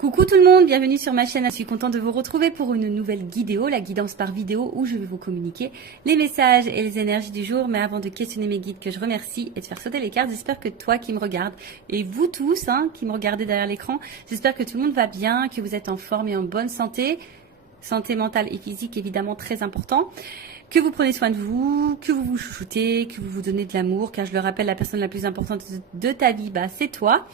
Coucou tout le monde, bienvenue sur ma chaîne. Je suis contente de vous retrouver pour une nouvelle vidéo, la guidance par vidéo, où je vais vous communiquer les messages et les énergies du jour. Mais avant de questionner mes guides que je remercie et de faire sauter les cartes, j'espère que toi qui me regardes et vous tous qui me regardez derrière l'écran, j'espère que tout le monde va bien, que vous êtes en forme et en bonne santé. Santé mentale et physique évidemment très important. Que vous prenez soin de vous, que vous vous chouchoutez, que vous vous donnez de l'amour, car je le rappelle, la personne la plus importante de ta vie, c'est toi.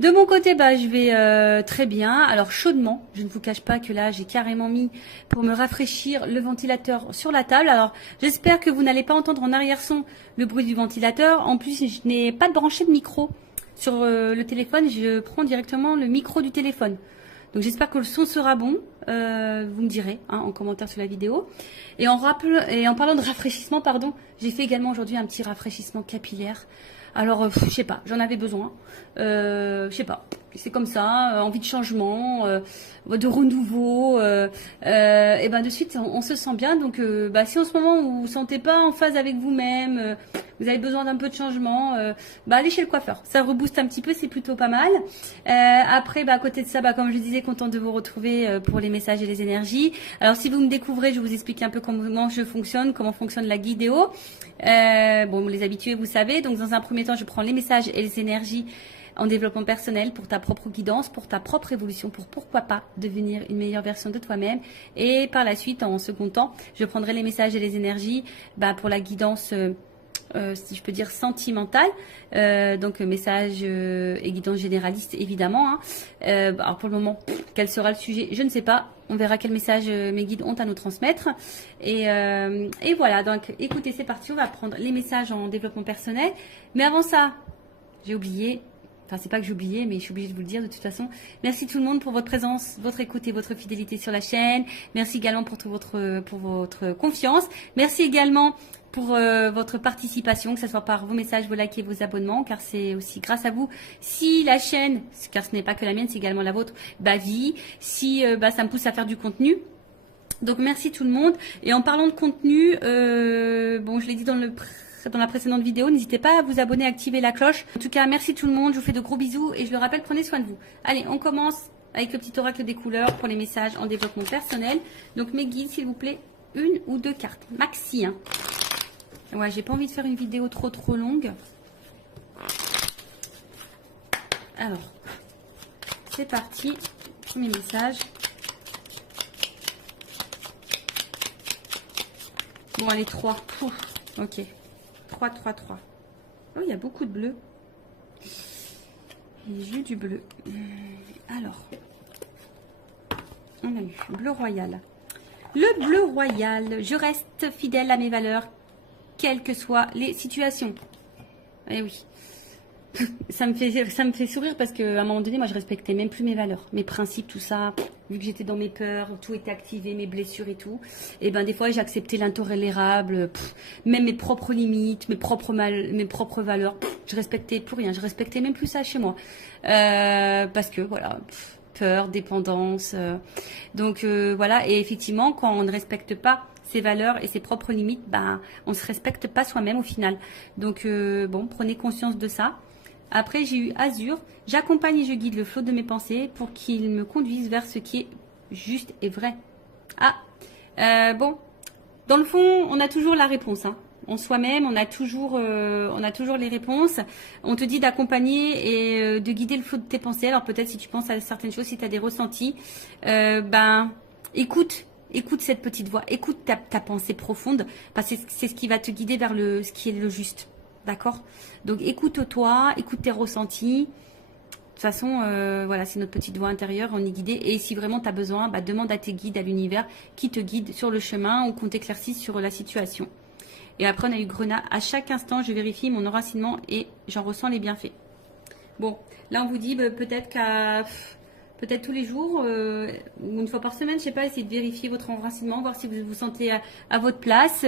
De mon côté, je vais très bien. Alors chaudement, je ne vous cache pas que là, j'ai carrément mis pour me rafraîchir le ventilateur sur la table. Alors j'espère que vous n'allez pas entendre en arrière-son le bruit du ventilateur. En plus, je n'ai pas de branché de micro sur le téléphone. Je prends directement le micro du téléphone. Donc j'espère que le son sera bon, vous me direz en commentaire sur la vidéo. Et en parlant de rafraîchissement, j'ai fait également aujourd'hui un petit rafraîchissement capillaire. Alors, je sais pas, j'en avais besoin. Je sais pas, c'est comme ça, envie de changement, de renouveau. Et de suite, on se sent bien. Donc, si en ce moment vous vous sentez pas en phase avec vous-même, vous avez besoin d'un peu de changement, allez chez le coiffeur. Ça rebooste un petit peu, c'est plutôt pas mal. Après, à côté de ça, comme je disais, contente de vous retrouver pour les messages et les énergies. Alors, si vous me découvrez, je vais vous expliquer un peu comment je fonctionne, comment fonctionne la guidéo. Les habitués, vous savez. Donc, dans un premier temps, je prends les messages et les énergies en développement personnel pour ta propre guidance, pour ta propre évolution, pour pourquoi pas devenir une meilleure version de toi-même. Et par la suite, en second temps, je prendrai les messages et les énergies pour la guidance si je peux dire sentimentale, donc message et guidance généraliste évidemment. Alors pour le moment, quel sera le sujet, je ne sais pas. On verra quel message mes guides ont à nous transmettre. Et voilà, donc écoutez, c'est parti, on va prendre les messages en développement personnel. Mais avant ça, j'ai oublié. Enfin, c'est pas que j'ai oublié, mais je suis obligée de vous le dire de toute façon. Merci tout le monde pour votre présence, votre écoute et votre fidélité sur la chaîne. Merci également pour votre confiance. Merci également pour votre participation, que ce soit par vos messages, vos likes et vos abonnements, car c'est aussi grâce à vous si la chaîne, car ce n'est pas que la mienne, c'est également la vôtre, vit, si ça me pousse à faire du contenu. Donc merci tout le monde. Et en parlant de contenu, je l'ai dit dans la précédente vidéo, n'hésitez pas à vous abonner, à activer la cloche. En tout cas, merci tout le monde, je vous fais de gros bisous et je le rappelle, prenez soin de vous. Allez, on commence avec le petit oracle des couleurs pour les messages en développement personnel. Donc mes guides, s'il vous plaît, une ou deux cartes, maxi. Ouais, j'ai pas envie de faire une vidéo trop longue. Alors, c'est parti, premier message. Bon, allez, 3. Ok. 3. Oh, il y a beaucoup de bleu. J'ai eu du bleu. Alors, on a eu bleu royal. Le bleu royal, je reste fidèle à mes valeurs, quelles que soient les situations. Eh oui. Ça me fait sourire parce qu'à un moment donné, moi, je respectais même plus mes valeurs, mes principes, tout ça. Vu que j'étais dans mes peurs, tout était activé, mes blessures et tout. Et des fois, j'ai accepté l'intolérable, même mes propres limites, mes propres valeurs. Je respectais plus rien, je respectais même plus ça chez moi. Parce que, voilà, peur, dépendance. Donc, voilà. Et effectivement, quand on ne respecte pas ses valeurs et ses propres limites, on ne se respecte pas soi-même au final. Donc, prenez conscience de ça. Après, j'ai eu Azur. J'accompagne et je guide le flot de mes pensées pour qu'il me conduise vers ce qui est juste et vrai. Dans le fond, on a toujours la réponse. En soi-même, on a toujours les réponses. On te dit d'accompagner et de guider le flot de tes pensées. Alors peut-être si tu penses à certaines choses, si tu as des ressentis, écoute cette petite voix. Écoute ta pensée profonde parce que c'est ce qui va te guider vers ce qui est le juste. D'accord? Donc écoute-toi, écoute tes ressentis. De toute façon, voilà, c'est notre petite voix intérieure, on est guidé. Et si vraiment tu as besoin, demande à tes guides, à l'univers, qui te guide sur le chemin ou qu'on t'éclaircisse sur la situation. Et après, on a eu Grenat. À chaque instant, je vérifie mon enracinement et j'en ressens les bienfaits. Bon, là, on vous dit peut-être tous les jours, ou une fois par semaine, je sais pas, essayez de vérifier votre enracinement, voir si vous vous sentez à votre place,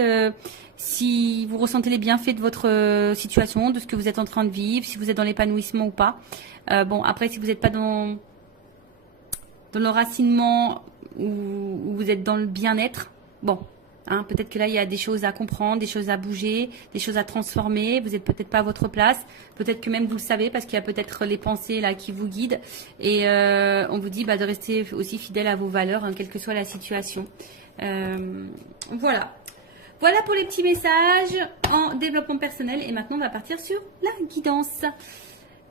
si vous ressentez les bienfaits de votre situation, de ce que vous êtes en train de vivre, si vous êtes dans l'épanouissement ou pas. Après, si vous n'êtes pas dans l'enracinement ou vous êtes dans le bien-être, Hein, peut-être que là, il y a des choses à comprendre, des choses à bouger, des choses à transformer. Vous n'êtes peut-être pas à votre place. Peut-être que même vous le savez parce qu'il y a peut-être les pensées là qui vous guident. Et on vous dit de rester aussi fidèle à vos valeurs, hein, quelle que soit la situation. Voilà. Voilà pour les petits messages en développement personnel. Et maintenant, on va partir sur la guidance.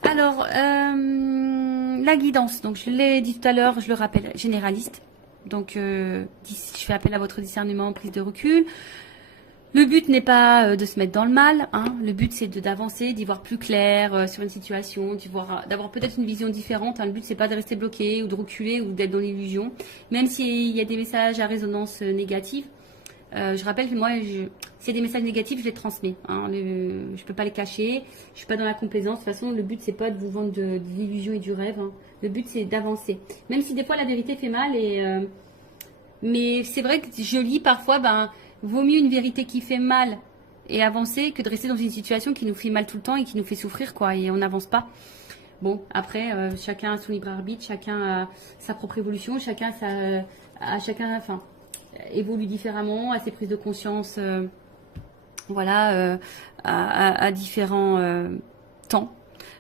Alors, la guidance. Donc, je l'ai dit tout à l'heure, je le rappelle, généraliste. Donc, je fais appel à votre discernement, prise de recul. Le but n'est pas de se mettre dans le mal. Hein. Le but, c'est d'avancer, d'y voir plus clair sur une situation, d'avoir peut-être une vision différente. Hein. Le but, c'est pas de rester bloqué ou de reculer ou d'être dans l'illusion. Même s'il y a des messages à résonance négative. Je rappelle que moi, s'il y a des messages négatifs, je les transmets. Hein. Je peux pas les cacher. Je suis pas dans la complaisance. De toute façon, le but, c'est pas de vous vendre de l'illusion et du rêve. Hein. Le but, c'est d'avancer. Même si des fois, la vérité fait mal. Mais c'est vrai que je lis parfois, vaut mieux une vérité qui fait mal et avancer que de rester dans une situation qui nous fait mal tout le temps et qui nous fait souffrir, quoi. Et on n'avance pas. Bon, après, chacun a son libre arbitre, chacun a sa propre évolution, chacun évolue différemment, a ses prises de conscience, à différents temps.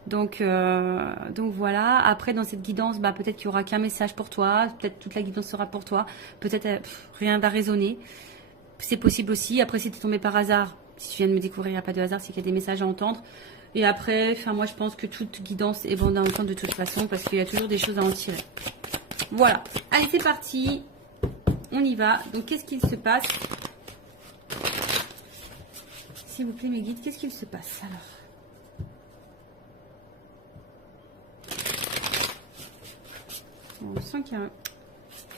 Donc voilà. Après, dans cette guidance, peut-être qu'il n'y aura qu'un message pour toi, peut-être toute la guidance sera pour toi, peut-être rien va résonner. C'est possible aussi. Après, si tu es tombé par hasard, si tu viens de me découvrir, il n'y a pas de hasard, c'est qu'il y a des messages à entendre. Et après, moi, je pense que toute guidance est bonne à entendre de toute façon, parce qu'il y a toujours des choses à en tirer. Voilà. Allez, c'est parti. On y va. Donc, qu'est-ce qu'il se passe? S'il vous plaît, mes guides, qu'est-ce qu'il se passe alors? On sent qu'il y a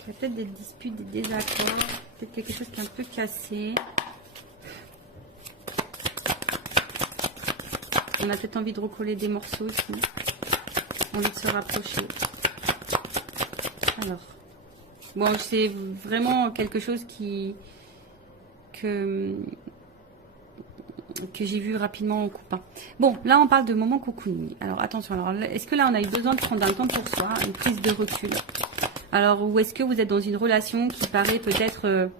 peut-être des disputes, des désaccords, peut-être quelque chose qui est un peu cassé. On a peut-être envie de recoller des morceaux aussi. Envie de se rapprocher. Alors, bon, c'est vraiment quelque chose que j'ai vu rapidement en coupant. Bon, là, on parle de moment cocooning. Alors, attention. Alors, est-ce que là, on a eu besoin de prendre un temps pour soi, une prise de recul? Alors, ou est-ce que vous êtes dans une relation qui paraît peut-être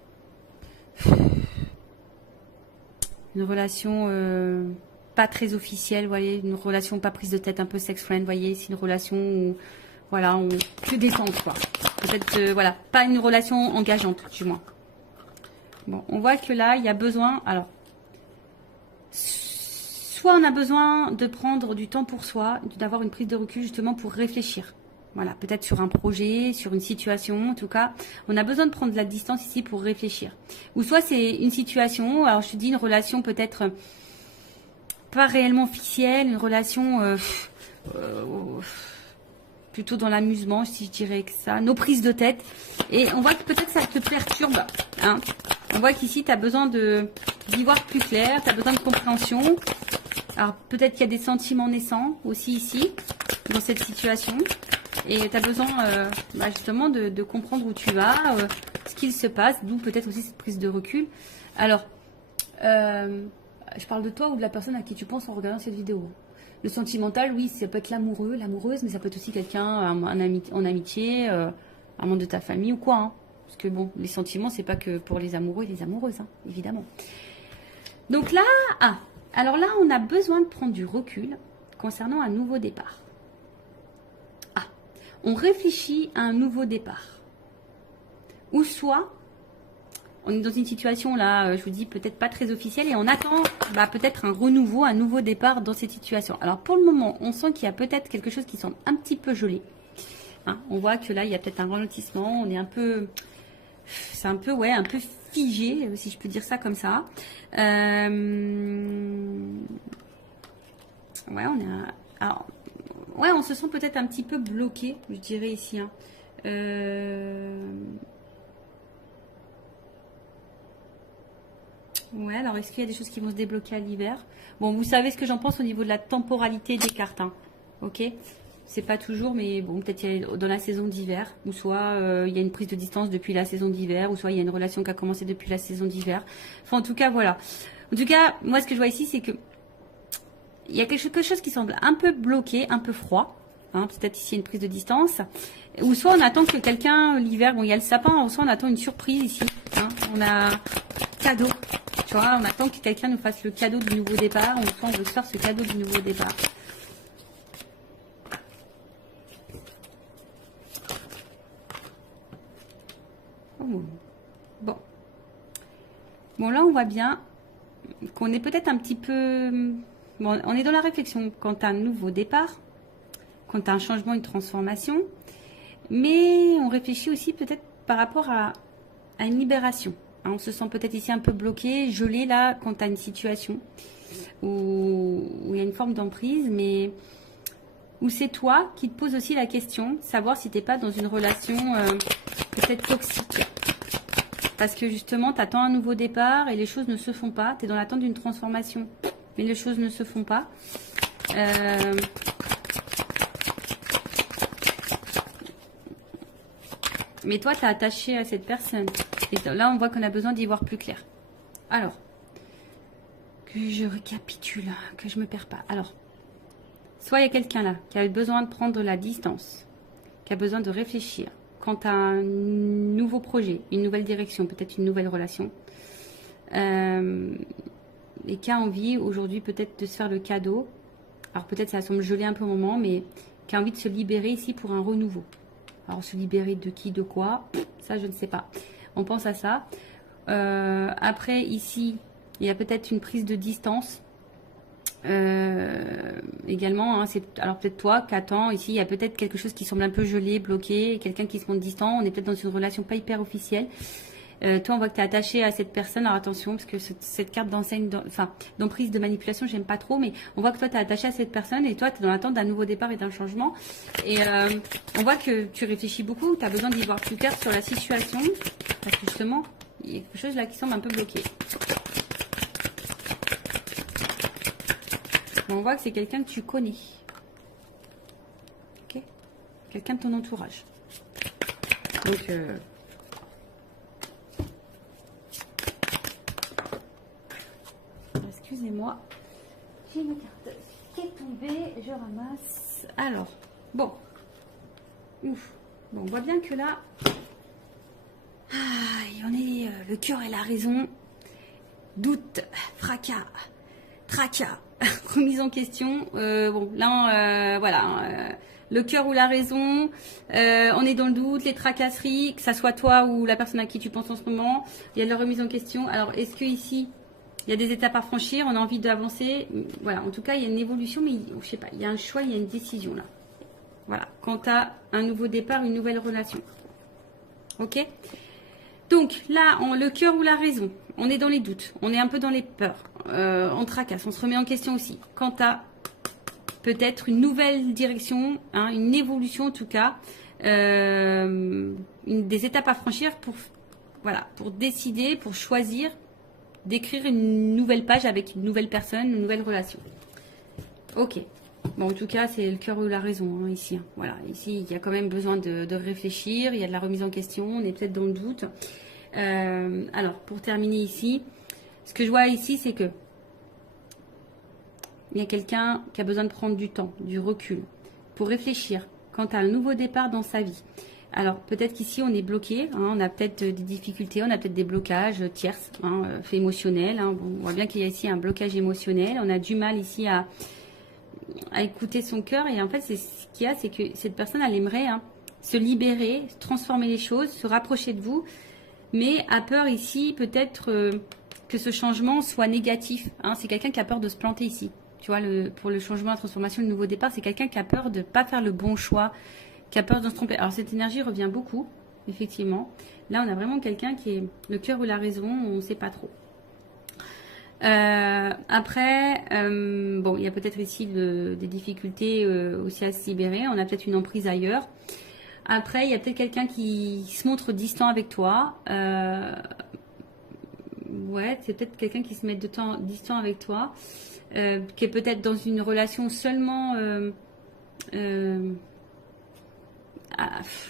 une relation pas très officielle, vous voyez, une relation pas prise de tête, un peu sex friend, vous voyez, c'est une relation où, voilà, on se détend, quoi. Peut-être, voilà, pas une relation engageante, du moins. Bon, on voit que là, il y a besoin, alors, soit on a besoin de prendre du temps pour soi, d'avoir une prise de recul justement pour réfléchir. Voilà, peut-être sur un projet, sur une situation, en tout cas, on a besoin de prendre de la distance ici pour réfléchir. Ou soit c'est une situation, alors je te dis une relation peut-être pas réellement officielle, une relation plutôt dans l'amusement, si je dirais que ça, nos prises de tête. Et on voit que peut-être ça te perturbe, hein. On voit qu'ici, tu as besoin d'y voir plus clair, tu as besoin de compréhension. Alors, peut-être qu'il y a des sentiments naissants aussi ici, dans cette situation. Et tu as besoin justement de comprendre où tu vas, ce qu'il se passe, d'où peut-être aussi cette prise de recul. Alors, je parle de toi ou de la personne à qui tu penses en regardant cette vidéo. Le sentimental, oui, ça peut être l'amoureux, l'amoureuse, mais ça peut être aussi quelqu'un en amitié, un membre de ta famille ou quoi, hein. Parce que bon, les sentiments, c'est pas que pour les amoureux et les amoureuses, hein, évidemment. Donc là, alors là, on a besoin de prendre du recul concernant un nouveau départ. On réfléchit à un nouveau départ. Ou soit, on est dans une situation là, je vous dis, peut-être pas très officielle, et on attend peut-être un renouveau, un nouveau départ dans cette situation. Alors pour le moment, on sent qu'il y a peut-être quelque chose qui semble un petit peu gelé. Hein, on voit que là, il y a peut-être un ralentissement, on est un peu... C'est un peu figé, si je peux dire ça comme ça. Ouais, on est... Alors, ouais, on se sent peut-être un petit peu bloqué, je dirais ici. Hein. Ouais, alors est-ce qu'il y a des choses qui vont se débloquer à l'hiver? Bon, vous savez ce que j'en pense au niveau de la temporalité des cartes. Hein. Ok, c'est pas toujours, mais bon, peut-être dans la saison d'hiver, ou soit il y a une prise de distance depuis la saison d'hiver, ou soit il y a une relation qui a commencé depuis la saison d'hiver. Enfin, en tout cas, voilà. En tout cas, moi, ce que je vois ici, c'est que il y a quelque chose qui semble un peu bloqué, un peu froid. Hein, peut-être ici une prise de distance. Ou soit on attend que quelqu'un, l'hiver, bon, il y a le sapin, ou soit on attend une surprise ici. Hein. On a cadeau. Tu vois, on attend que quelqu'un nous fasse le cadeau du nouveau départ. On veut se faire ce cadeau du nouveau départ. Oh. Bon. Bon, là, on voit bien qu'on est peut-être un petit peu... Bon, on est dans la réflexion quant à un nouveau départ, quant à un changement, une transformation. Mais on réfléchit aussi peut-être par rapport à une libération. Hein, on se sent peut-être ici un peu bloqué, gelé là, quant à une situation où il y a une forme d'emprise, mais où c'est toi qui te poses aussi la question, savoir si tu n'es pas dans une relation peut-être toxique. Parce que justement, tu attends un nouveau départ et les choses ne se font pas. Tu es dans l'attente d'une transformation, mais les choses ne se font pas. Mais toi, tu es attaché à cette personne. Et là, on voit qu'on a besoin d'y voir plus clair. Alors, que je récapitule, que je me perds pas. Alors, soit il y a quelqu'un là qui a besoin de prendre la distance, qui a besoin de réfléchir quant à un nouveau projet, une nouvelle direction, peut-être une nouvelle relation. Et qui a envie aujourd'hui peut-être de se faire le cadeau. Alors peut-être ça semble gelé un peu au moment, mais qui a envie de se libérer ici pour un renouveau. Alors se libérer de qui, de quoi, ça je ne sais pas. On pense à ça. Après ici, il y a peut-être une prise de distance. Également, hein, alors peut-être toi qui attends, ici il y a peut-être quelque chose qui semble un peu gelé, bloqué, quelqu'un qui se montre distant, on est peut-être dans une relation pas hyper officielle. Toi on voit que tu es attaché à cette personne, alors attention parce que cette carte d'enseigne, enfin d'emprise de manipulation j'aime pas trop, mais on voit que toi tu es attaché à cette personne et toi tu es dans l'attente d'un nouveau départ et d'un changement, et on voit que tu réfléchis beaucoup, tu as besoin d'y voir plus clair sur la situation, parce que justement il y a quelque chose là qui semble un peu bloqué. On voit que c'est quelqu'un que tu connais. Ok, quelqu'un de ton entourage. Donc, excusez-moi. J'ai une carte qui est tombée. Je ramasse. Alors, bon. Ouf. Bon, on voit bien que là, on est le cœur et la raison. Doute, fracas, tracas. Remise en question. Bon, là, voilà. Le cœur ou la raison. On est dans le doute, les tracasseries, que ça soit toi ou la personne à qui tu penses en ce moment. Il y a de la remise en question. Alors, est-ce que ici, il y a des étapes à franchir, on a envie d'avancer. Voilà, en tout cas, il y a une évolution, mais je sais pas, il y a un choix, il y a une décision là. Voilà, quant à un nouveau départ, une nouvelle relation. Ok ? Donc là, le cœur ou la raison, on est dans les doutes, on est un peu dans les peurs, on tracasse, on se remet en question aussi. Quant à peut-être une nouvelle direction, hein, une évolution en tout cas, des étapes à franchir pour, voilà, pour décider, pour choisir d'écrire une nouvelle page avec une nouvelle personne, une nouvelle relation. Ok. Bon, en tout cas, c'est le cœur ou la raison, hein, ici. Hein. Voilà, ici, il y a quand même besoin de réfléchir, il y a de la remise en question, on est peut-être dans le doute. Alors, pour terminer ici, ce que je vois ici, c'est que il y a quelqu'un qui a besoin de prendre du temps, du recul, pour réfléchir quant à un nouveau départ dans sa vie. Alors, peut-être qu'ici, on est bloqué, hein, on a peut-être des difficultés, on a peut-être des blocages tierces, hein, faits émotionnels. Hein. Bon, on voit bien qu'il y a ici un blocage émotionnel, on a du mal ici à écouter son cœur, et en fait c'est ce qu'il y a, c'est que cette personne elle aimerait se libérer, transformer les choses, se rapprocher de vous, mais a peur ici peut-être que ce changement soit négatif, hein. C'est quelqu'un qui a peur de se planter ici, tu vois, pour le changement, la transformation, le nouveau départ, c'est quelqu'un qui a peur de ne pas faire le bon choix, qui a peur de se tromper. Alors cette énergie revient beaucoup, effectivement. Là on a vraiment quelqu'un qui est le cœur ou la raison, on ne sait pas trop. Après, bon, il y a peut-être ici des difficultés aussi à se libérer. On a peut-être une emprise ailleurs. Après, il y a peut-être quelqu'un qui se montre distant avec toi. Ouais, c'est peut-être quelqu'un qui se met distant avec toi, qui est peut-être dans une relation seulement,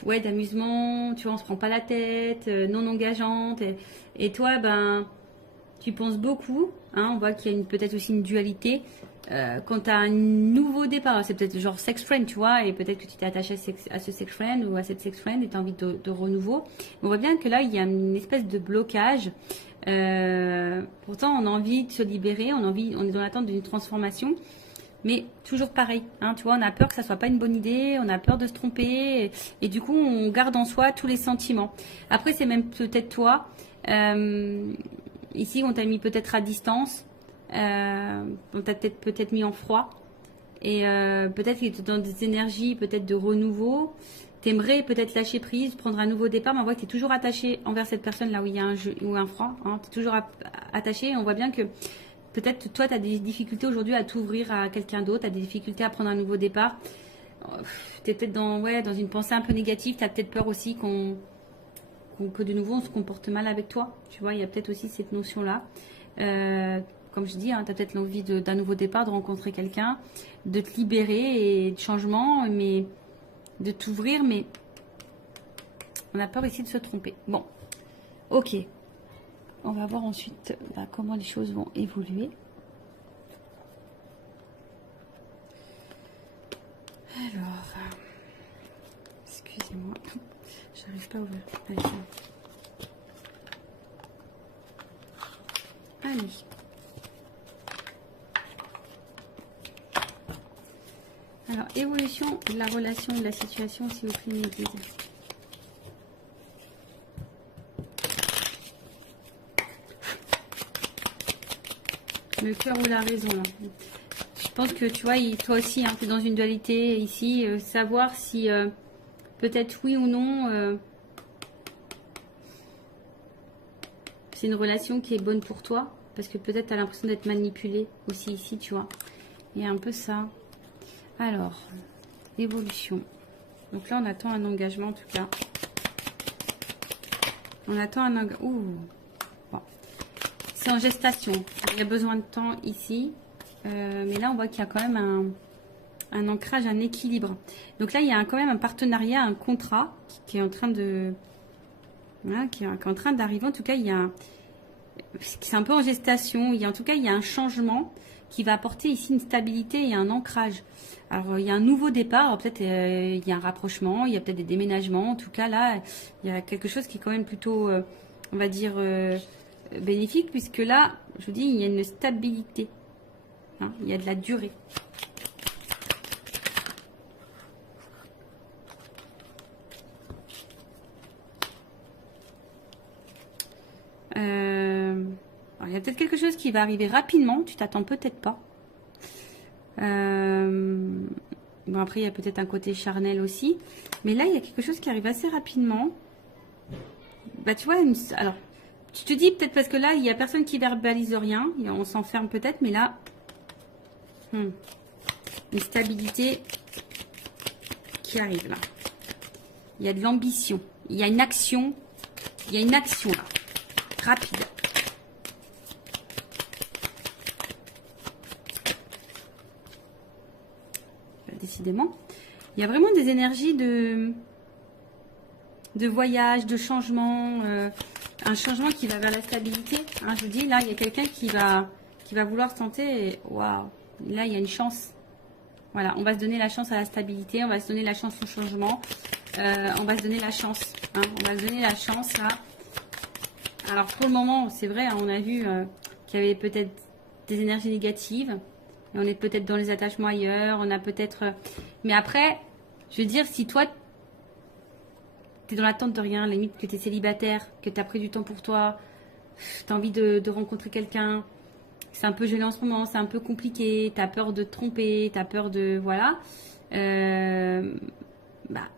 ouais, d'amusement. Tu vois, on se prend pas la tête, non engageante. Et toi, ben Tu penses beaucoup. Hein, on voit qu'il y a peut-être aussi une dualité. Quand tu as un nouveau départ, c'est peut-être genre sex friend, tu vois, et peut-être que tu t'es attaché à ce sex friend ou à cette sex friend et tu as envie de renouveau. On voit bien que là, il y a une espèce de blocage. Pourtant, on a envie de se libérer, on est dans l'attente d'une transformation. Mais toujours pareil, hein, tu vois, on a peur que ça soit pas une bonne idée, on a peur de se tromper, et du coup, on garde en soi tous les sentiments. Après, c'est même peut-être toi. Ici, on t'a mis peut-être à distance, on t'a peut-être mis en froid, et peut-être que tu es dans des énergies peut-être de renouveau. T'aimerais peut-être lâcher prise, prendre un nouveau départ, mais on voit que tu es toujours attaché envers cette personne là où il y a un jeu ou un froid. Hein, tu es toujours attaché, et on voit bien que peut-être toi, tu as des difficultés aujourd'hui à t'ouvrir à quelqu'un d'autre, tu as des difficultés à prendre un nouveau départ. Tu es peut-être dans une pensée un peu négative, tu as peut-être peur aussi que de nouveau on se comporte mal avec toi. Tu vois, il y a peut-être aussi cette notion-là. Comme je dis, hein, tu as peut-être l'envie d'un nouveau départ, de rencontrer quelqu'un, de te libérer et de changement, mais de t'ouvrir, mais on a peur ici de se tromper. Bon, ok. On va voir ensuite comment les choses vont évoluer. Alors, excusez-moi, j'arrive pas à ouvrir. Allez. Alors, évolution de la relation, de la situation, s'il vous plaît, mes guides. Le cœur ou la raison, là. Je pense que tu vois, toi aussi, hein, tu es dans une dualité ici. Savoir si peut-être oui ou non, c'est une relation qui est bonne pour toi. Parce que peut-être tu as l'impression d'être manipulé aussi ici, tu vois. Il y a un peu ça. Alors, évolution. Donc là, on attend un engagement en tout cas. On attend un engagement. Ouh. Bon. C'est en gestation. Il y a besoin de temps ici. Mais là, on voit qu'il y a quand même un ancrage, un équilibre. Donc là, il y a quand même un partenariat, un contrat qui est en train de... Voilà, qui est en train d'arriver. En tout cas, il y a... C'est un peu en gestation. En tout cas, il y a un changement qui va apporter ici une stabilité et un ancrage. Alors, il y a un nouveau départ. Peut-être il y a un rapprochement. Il y a peut-être des déménagements. En tout cas, là, il y a quelque chose qui est quand même plutôt, on va dire, bénéfique. Puisque là, je vous dis, il y a une stabilité. Hein, il y a de la durée. Alors, il y a peut-être quelque chose qui va arriver rapidement. Tu t'attends peut-être pas. Bon, après, il y a peut-être un côté charnel aussi. Mais là, il y a quelque chose qui arrive assez rapidement. Bah, tu vois, alors, tu te dis peut-être parce que là, il n'y a personne qui verbalise rien. On s'enferme peut-être, mais là... une stabilité qui arrive là. Il y a de l'ambition. Il y a une action. Il y a une action là. Rapide. Décidément. Il y a vraiment des énergies de voyage, de changement. Un changement qui va vers la stabilité. Hein, je vous dis, là, il y a quelqu'un qui va vouloir tenter. Et waouh. Là, il y a une chance. Voilà, on va se donner la chance à la stabilité, on va se donner la chance au changement, on va se donner la chance. Hein, on va se donner la chance là. Alors pour le moment, c'est vrai, hein, on a vu qu'il y avait peut-être des énergies négatives. Et on est peut-être dans les attachements ailleurs, on a peut-être... mais après, je veux dire, si toi, tu es dans l'attente de rien, limite que tu es célibataire, que tu as pris du temps pour toi, tu as envie de rencontrer quelqu'un... C'est un peu gelé en ce moment, c'est un peu compliqué, tu as peur de te tromper, tu as peur de... Voilà. Là,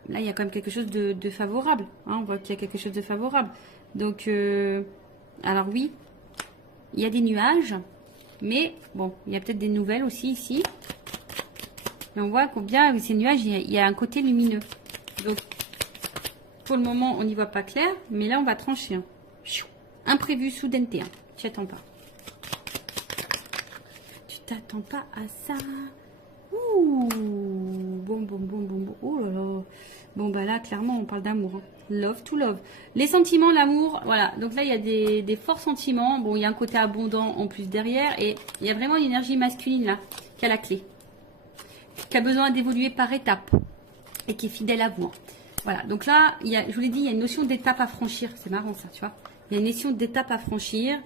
il y a quand même quelque chose de favorable. Hein, on voit qu'il y a quelque chose de favorable. Donc, alors oui, il y a des nuages, mais bon, il y a peut-être des nouvelles aussi ici. Et on voit combien, avec ces nuages, il y a un côté lumineux. Donc, pour le moment, on n'y voit pas clair, mais là, on va trancher. Hein. Imprévu, soudaineté. Hein. Tu attends pas. T'attends pas à ça. Ouh, bon. Oh là là. Bon, bah là, clairement, on parle d'amour. Hein. Love to love. Les sentiments, l'amour, voilà. Donc là, il y a des forts sentiments. Bon, il y a un côté abondant en plus derrière. Et il y a vraiment une énergie masculine là, qui a la clé. Qui a besoin d'évoluer par étapes. Et qui est fidèle à vous. Hein. Voilà. Donc là, je vous l'ai dit, il y a une notion d'étape à franchir. C'est marrant ça, tu vois. Il y a une notion d'étape à franchir.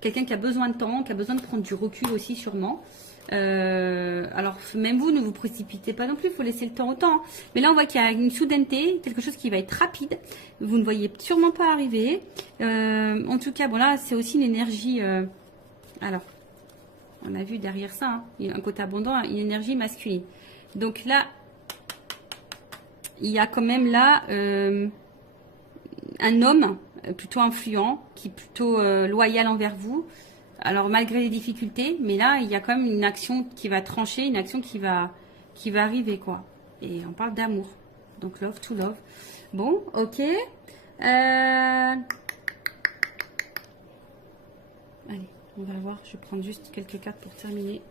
Quelqu'un qui a besoin de temps, qui a besoin de prendre du recul aussi sûrement. Alors même vous ne vous précipitez pas non plus, il faut laisser le temps au temps. Hein. Mais là on voit qu'il y a une soudaineté, quelque chose qui va être rapide. Vous ne voyez sûrement pas arriver. En tout cas, bon là c'est aussi une énergie. Alors, on a vu derrière ça, hein, il y a un côté abondant, une énergie masculine. Donc là, il y a quand même là un homme plutôt influent, qui est plutôt loyal envers vous. Alors malgré les difficultés, mais là il y a quand même une action qui va trancher, une action qui va arriver quoi. Et on parle d'amour, donc love to love. Bon, ok. Allez, on va voir. Je vais prendre juste quelques cartes pour terminer.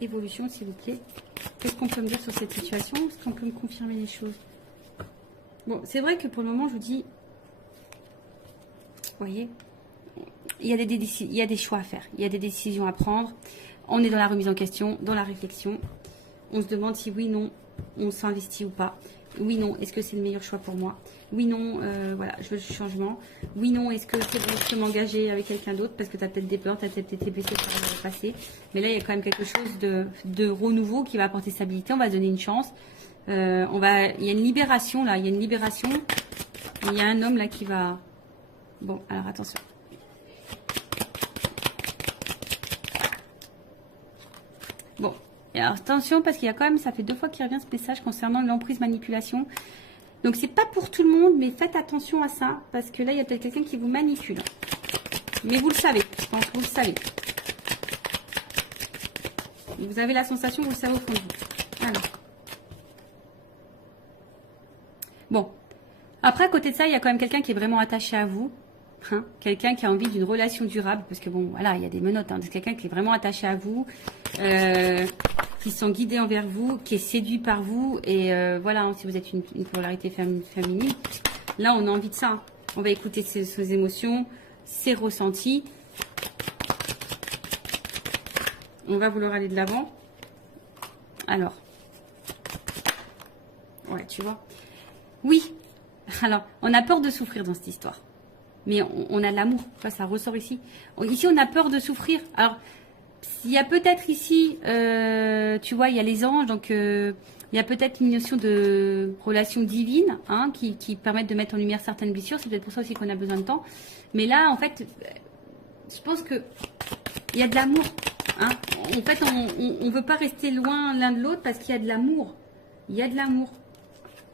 Évolution, s'il vous plaît. Qu'est-ce qu'on peut me dire sur cette situation? Est-ce qu'on peut me confirmer les choses? Bon, c'est vrai que pour le moment, je vous dis, vous voyez. Il y a des choix à faire, il y a des décisions à prendre. On est dans la remise en question, dans la réflexion. On se demande si oui, non, on s'investit ou pas. Oui, non, est-ce que c'est le meilleur choix pour moi? Oui, non, voilà, je veux du changement. Oui, non, est-ce que c'est bon de m'engager avec quelqu'un d'autre? Parce que tu as peut-être des peurs, tu as peut-être été blessé par le passé. Mais là, il y a quand même quelque chose de renouveau qui va apporter stabilité. On va donner une chance. Il y a une libération là, il y a une libération. Il y a un homme là qui va... Bon, alors attention. Bon, et alors attention parce qu'il y a quand même, ça fait 2 fois qu'il revient ce message concernant l'emprise manipulation. Donc c'est pas pour tout le monde, mais faites attention à ça parce que là il y a peut-être quelqu'un qui vous manipule. Mais vous le savez, je pense que vous le savez. Vous avez la sensation, vous le savez au fond de vous. Alors. Bon. Après, à côté de ça, il y a quand même quelqu'un qui est vraiment attaché à vous. Hein, quelqu'un qui a envie d'une relation durable, parce que bon, voilà, il y a des menottes. Hein, c'est quelqu'un qui est vraiment attaché à vous, qui se sent guidé envers vous, qui est séduit par vous. Et voilà, hein, si vous êtes une polarité féminine, là, on a envie de ça. Hein. On va écouter ses émotions, ses ressentis. On va vouloir aller de l'avant. Alors, ouais, tu vois. Oui. Alors, on a peur de souffrir dans cette histoire. Mais on a de l'amour. Ça ressort ici. Ici, on a peur de souffrir. Alors, il y a peut-être ici, tu vois, il y a les anges. Donc, il y a peut-être une notion de relation divine hein, qui permettent de mettre en lumière certaines blessures. C'est peut-être pour ça aussi qu'on a besoin de temps. Mais là, en fait, je pense qu'il y a de l'amour. Hein. En fait, on ne veut pas rester loin l'un de l'autre parce qu'il y a de l'amour. Il y a de l'amour.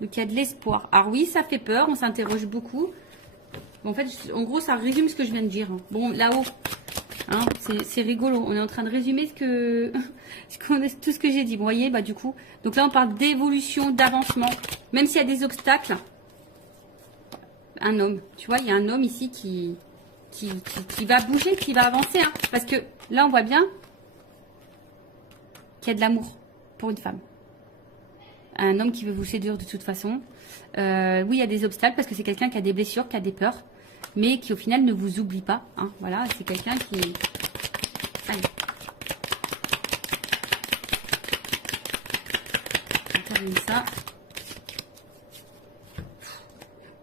Donc, il y a de l'espoir. Alors oui, ça fait peur. On s'interroge beaucoup. En fait, en gros, ça résume ce que je viens de dire. Bon, là-haut, hein, c'est rigolo. On est en train de résumer tout ce que j'ai dit. Vous voyez, bah du coup. Donc là, on parle d'évolution, d'avancement. Même s'il y a des obstacles. Un homme. Tu vois, il y a un homme ici qui va bouger, qui va avancer. Hein, parce que là, on voit bien qu'il y a de l'amour pour une femme. Un homme qui veut vous séduire de toute façon. Oui, il y a des obstacles parce que c'est quelqu'un qui a des blessures, qui a des peurs, mais qui au final ne vous oublie pas. Hein, voilà, c'est quelqu'un qui... Allez. On termine ça.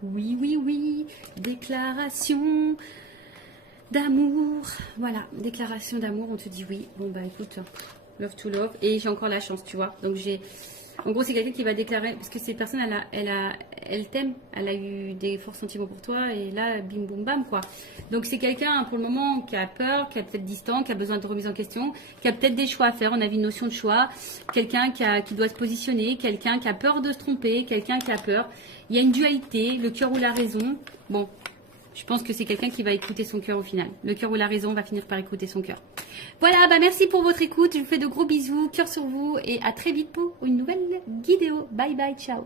Oui, oui, oui. Déclaration d'amour. Voilà, déclaration d'amour, on te dit oui. Bon, bah écoute, love to love. Et j'ai encore la chance, tu vois. Donc j'ai... En gros, c'est quelqu'un qui va déclarer, parce que cette personne, elle t'aime, elle a eu des forts sentiments pour toi, et là, bim, boum, bam, quoi. Donc, c'est quelqu'un, pour le moment, qui a peur, qui est peut-être distant, qui a besoin de remise en question, qui a peut-être des choix à faire, on a vu une notion de choix, quelqu'un qui doit se positionner, quelqu'un qui a peur de se tromper, quelqu'un qui a peur. Il y a une dualité, le cœur ou la raison. Bon, je pense que c'est quelqu'un qui va écouter son cœur au final. Le cœur ou la raison va finir par écouter son cœur. Voilà, bah merci pour votre écoute. Je vous fais de gros bisous, cœur sur vous et à très vite pour une nouvelle vidéo. Bye bye, ciao.